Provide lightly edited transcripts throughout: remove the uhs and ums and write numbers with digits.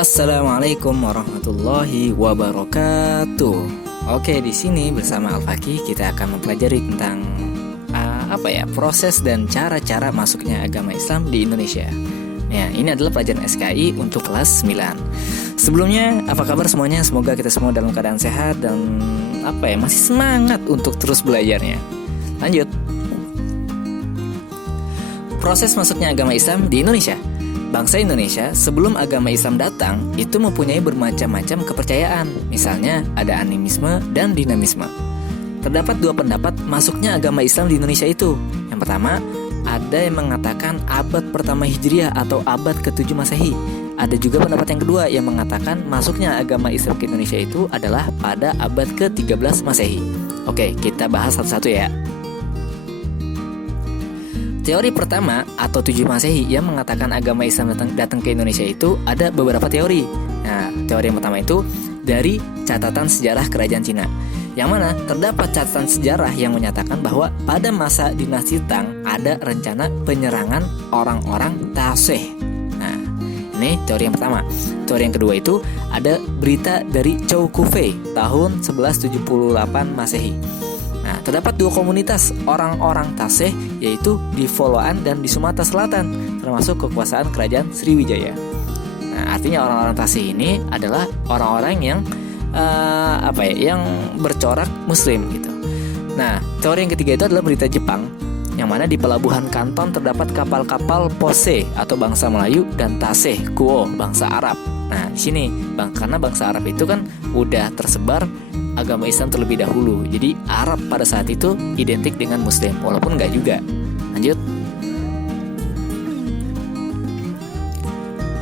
Assalamualaikum warahmatullahi wabarakatuh. Oke, di sini bersama Al-Fakih kita akan mempelajari tentang proses dan cara-cara masuknya agama Islam di Indonesia. Ya, ini adalah pelajaran SKI untuk kelas 9. Sebelumnya, apa kabar semuanya? Semoga kita semua dalam keadaan sehat dan masih semangat untuk terus belajarnya. Lanjut. Proses masuknya agama Islam di Indonesia. Bangsa Indonesia sebelum agama Islam datang itu mempunyai bermacam-macam kepercayaan. Misalnya ada animisme dan dinamisme. Terdapat dua pendapat masuknya agama Islam di Indonesia itu. Yang pertama, ada yang mengatakan abad pertama Hijriah atau abad ke-7 Masehi. Ada juga pendapat yang kedua yang mengatakan masuknya agama Islam ke Indonesia itu adalah pada abad ke-13 Masehi. Oke, kita bahas satu-satu ya. Teori pertama atau 7 Masehi yang mengatakan agama Islam datang ke Indonesia itu ada beberapa teori. Nah, teori yang pertama itu dari catatan sejarah kerajaan Cina, yang mana terdapat catatan sejarah yang menyatakan bahwa pada masa dinasti Tang ada rencana penyerangan orang-orang Tauseh. Nah, ini teori yang pertama. Teori yang kedua itu ada berita dari Chow Kufei tahun 1178 Masehi. Nah, terdapat dua komunitas orang-orang Tauseh, yaitu di Foloan dan di Sumatera Selatan, termasuk kekuasaan kerajaan Sriwijaya. Nah, artinya orang-orang Tauseh ini adalah orang-orang yang yang bercorak Muslim gitu. Nah, teori yang ketiga itu adalah berita Jepang, yang mana di pelabuhan Kanton terdapat kapal-kapal Pose atau bangsa Melayu dan Taseh Kuo bangsa Arab. Nah, di sini karena bangsa Arab itu kan udah tersebar agama Islam terlebih dahulu. Jadi Arab pada saat itu identik dengan Muslim, walaupun enggak juga. Lanjut.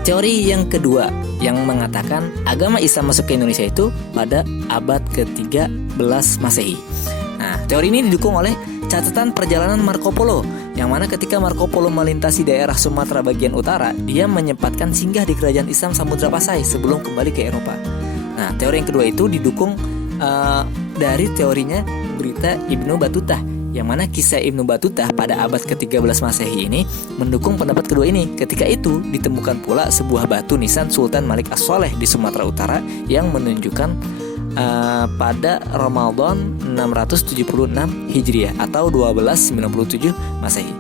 Teori yang kedua yang mengatakan agama Islam masuk ke Indonesia itu pada abad ke-13 Masehi. Nah, teori ini didukung oleh catatan perjalanan Marco Polo, yang mana ketika Marco Polo melintasi daerah Sumatera bagian utara, dia menyempatkan singgah di kerajaan Islam Samudra Pasai sebelum kembali ke Eropa. Nah, teori yang kedua itu didukung dari teorinya berita Ibnu Batutah, yang mana kisah Ibnu Batutah pada abad ke-13 Masehi ini mendukung pendapat kedua ini. Ketika itu ditemukan pula sebuah batu nisan Sultan Malik As-Saleh di Sumatera Utara yang menunjukkan pada Ramadan 676 Hijriah atau 1297 Masehi.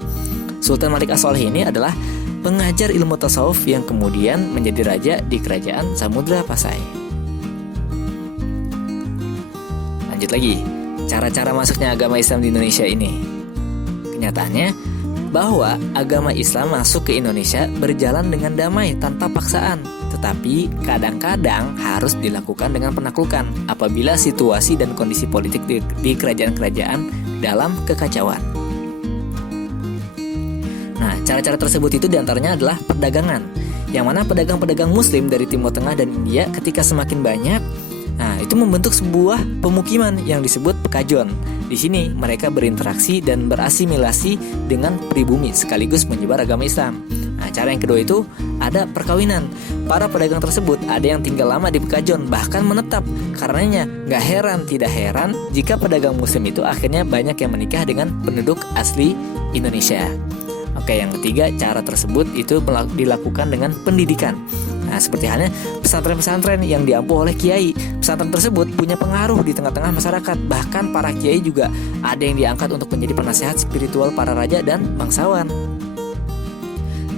Sultan Malik As-Saleh ini adalah pengajar ilmu tasawuf yang kemudian menjadi raja di kerajaan Samudra Pasai. Lanjut lagi, cara-cara masuknya agama Islam di Indonesia ini. Kenyataannya bahwa agama Islam masuk ke Indonesia berjalan dengan damai tanpa paksaan, tetapi kadang-kadang harus dilakukan dengan penaklukan apabila situasi dan kondisi politik di kerajaan-kerajaan dalam kekacauan. Nah, cara-cara tersebut itu diantaranya adalah perdagangan, yang mana pedagang-pedagang Muslim dari Timur Tengah dan India ketika semakin banyak, itu membentuk sebuah pemukiman yang disebut pekajon. Di sini mereka berinteraksi dan berasimilasi dengan pribumi sekaligus menyebar agama Islam. Nah, cara yang kedua itu ada perkawinan. Para pedagang tersebut ada yang tinggal lama di pekajon, bahkan menetap. Karenanya tidak heran jika pedagang Muslim itu akhirnya banyak yang menikah dengan penduduk asli Indonesia. Oke, yang ketiga, cara tersebut itu dilakukan dengan pendidikan. Nah, seperti halnya pesantren-pesantren yang diampu oleh kiai. Pesantren tersebut punya pengaruh di tengah-tengah masyarakat. Bahkan para kiai juga ada yang diangkat untuk menjadi penasehat spiritual para raja dan bangsawan.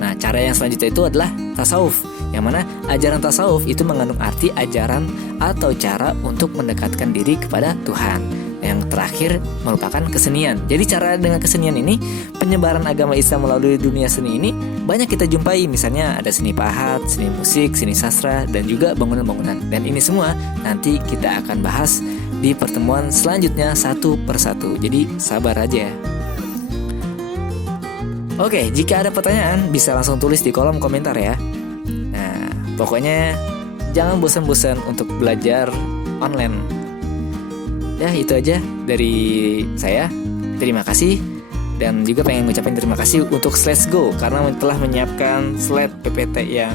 Nah, cara yang selanjutnya itu adalah tasawuf, yang mana ajaran tasawuf itu mengandung arti ajaran atau cara untuk mendekatkan diri kepada Tuhan. Yang terakhir merupakan kesenian. Jadi cara dengan kesenian ini, penyebaran agama Islam melalui dunia seni ini banyak kita jumpai. Misalnya ada seni pahat, seni musik, seni sastra, dan juga bangunan-bangunan. Dan ini semua nanti kita akan bahas di pertemuan selanjutnya satu persatu. Jadi sabar aja. Oke, jika ada pertanyaan bisa langsung tulis di kolom komentar ya. Nah, pokoknya jangan bosan-bosan untuk belajar online. Ya, itu aja dari saya. Terima kasih. Dan juga pengen ngucapin terima kasih untuk Let's Go karena telah menyiapkan slide PPT yang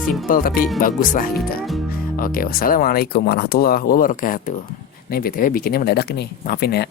simple tapi bagus lah gitu. Oke, wassalamualaikum warahmatullahi wabarakatuh. Nih BTW bikinnya mendadak nih, maafin ya.